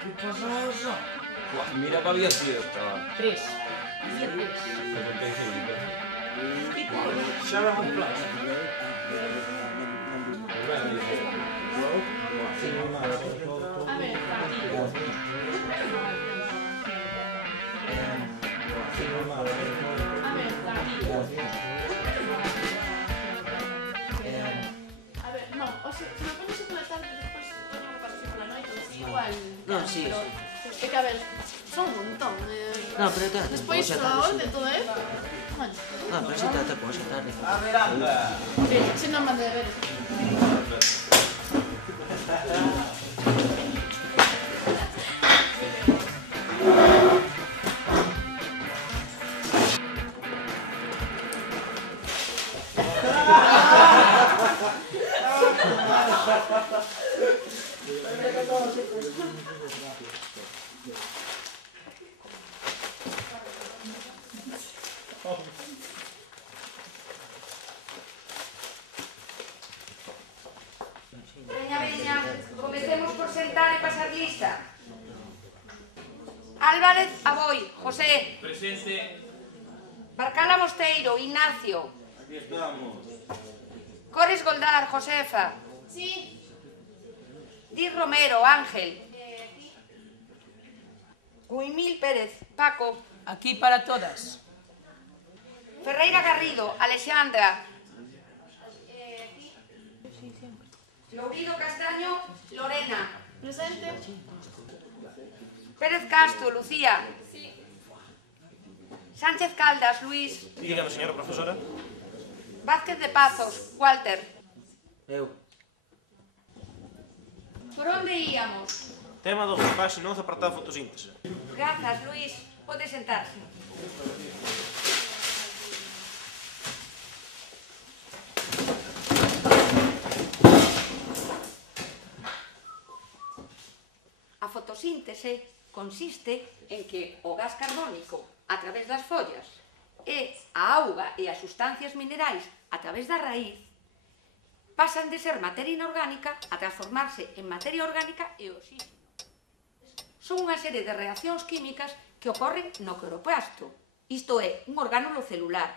Que pasa? Mira que había sido, chaval. 3. 10. 75. Xa vemos plan. A ver, tranquilo. A ver, tranquilo. A ver, no, o sea, se me pones por la tarde despois todo o partido pola noite, así igual. Non, sí, pero, sí. é que a ver, son un montón. No, pero te Despois a orde todo, Bueno, No, pero si te puedo sentar. A veranda. se non mande de veres. Veña, comecemos por sentar e pasar lista. Álvarez Aboi, José. Presente. Barcala Mosteiro, Ignacio. Aquí estamos. Cores Goldar, Josefa. Sí. Di Romero, Ángel. Guimil Pérez, Paco. Aquí para todas. Ferreira Garrido, Alexandra. Lourido Castaño, Lorena. Presente. Pérez Castro, Lucía. Sí. Sánchez Caldas, Luis. Dígame, señora profesora. Vázquez de Pazos, Walter. Eu. Por onde íamos? Tema 2, página 11, apartado fotosíntese. Grazas, Luis. Pode sentarse. A fotosíntese consiste en que o gas carbónico a través das follas e a auga e as sustancias minerais a través da raíz pasan de ser materia inorgánica a transformarse en materia orgánica e oxígeno. Son unha serie de reaccións químicas que ocorren no cloroplasto, isto é, un orgánulo celular.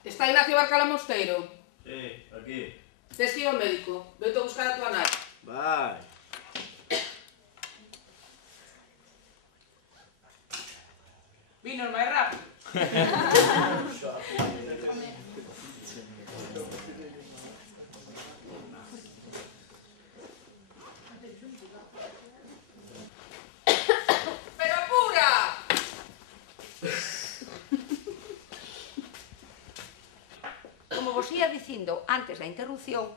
Está Ignacio Barcala Mosteiro. Sí, aquí. Tes que ir ao médico. Vete a buscar a tua nai. Vai. Vinos máis rápido. Pero apura! Como vos ia dicindo antes da interrupción,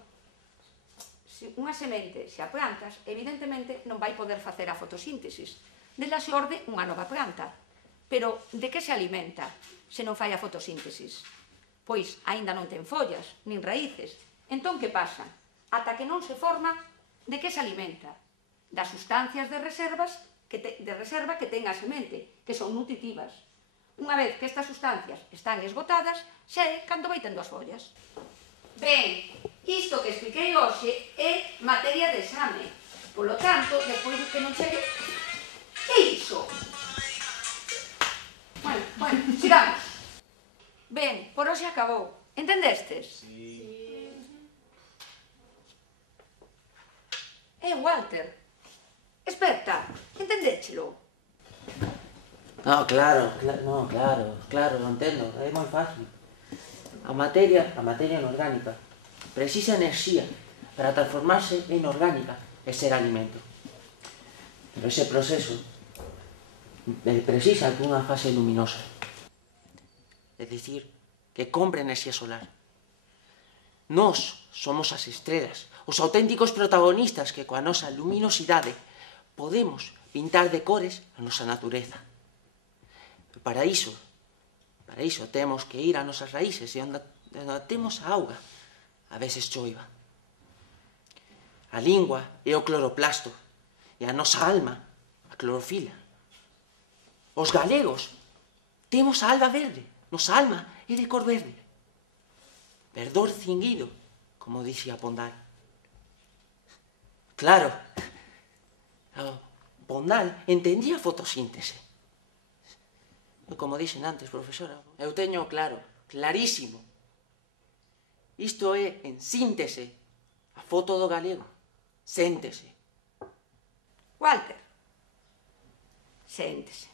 se unha semente se a plantas, evidentemente non vai poder facer a fotosíntesis. Dela se orde unha nova planta. Pero de que se alimenta se non fai a fotosíntesis? Pois aínda non ten follas, nin raíces. Entón que pasa? Ata que non se forma, de que se alimenta? Das sustancias de reserva que ten a semente, que son nutritivas. Unha vez que estas sustancias están esgotadas, xa é cando vai tendo as follas. Ben, isto que expliquei hoxe é materia de exame. Polo tanto, despois que non chegue... Que é iso? Bueno, sigamos. Ben, por hoxe acabou. Entendestes? Sí. Walter. Esperta, entendéchelo? No, claro, lo entendo, é moi fácil. A materia inorgánica precisa enerxía para transformarse en orgánica e ser alimento. Pero ese proceso precisa dunha fase luminosa. É dicir, que compre enerxía solar. Nós somos as estrelas, os auténticos protagonistas que coa nosa luminosidade podemos pintar de cores a nosa natureza. Para iso temos que ir a nosas raíces e onde temos a auga, a veces choiva. A lingua é o cloroplasto e a nosa alma, a clorofila. Os galegos temos a alba verde, nosa alma é de cor verde. Verdor cinguido, como dicía Pondal. Claro. Bondal entendía a fotosíntese. Como dixen antes, profesora, eu teño claro, clarísimo. Isto é, en síntese, a foto do galego. Séntese. Walter, séntese.